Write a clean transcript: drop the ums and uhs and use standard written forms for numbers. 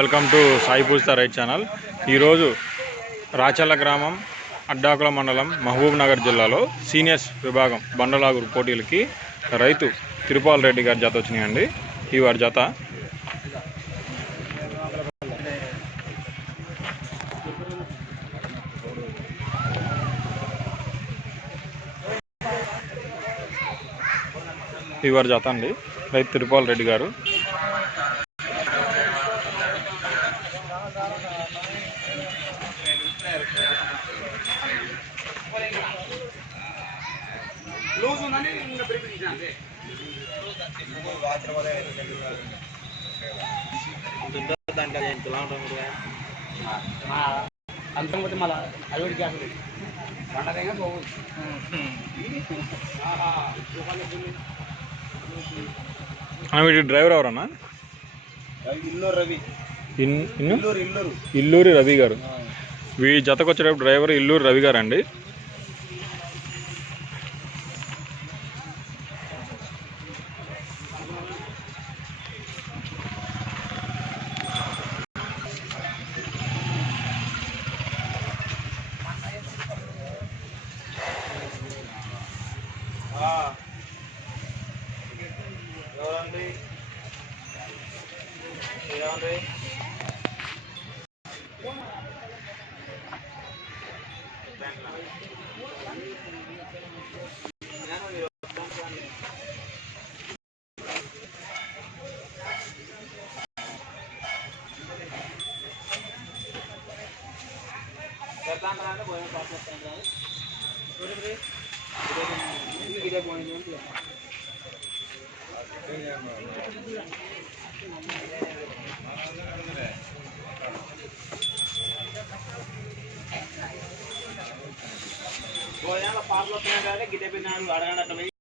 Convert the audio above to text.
Welcome to Sai పూజిత రైతు channel. ఈరోజు రాచల్ల గ్రామం అడ్డాకుల మండలం మహబూబ్ నగర్ జిల్లాలో సీనియర్స్ విభాగం బండలాగురు పోటీలకి రైతు తిరుపాల్ రెడ్డి గారి జత వచ్చినాయండి. ఈ వారి జత అండి. రైతు తిరుపాల్ రెడ్డి గారు. అంతకుముందు మళ్ళీ అదొకటి గ్యాస్ పండగ పోవు. వీటి డ్రైవర్ ఎవరన్నా? ఇల్లూరి రవి గారు. వీ జతకు వచ్చేటప్పుడు డ్రైవర్ ఇల్లూరి రవి గారు అండి. పార్లో గిట్టే అడగండి.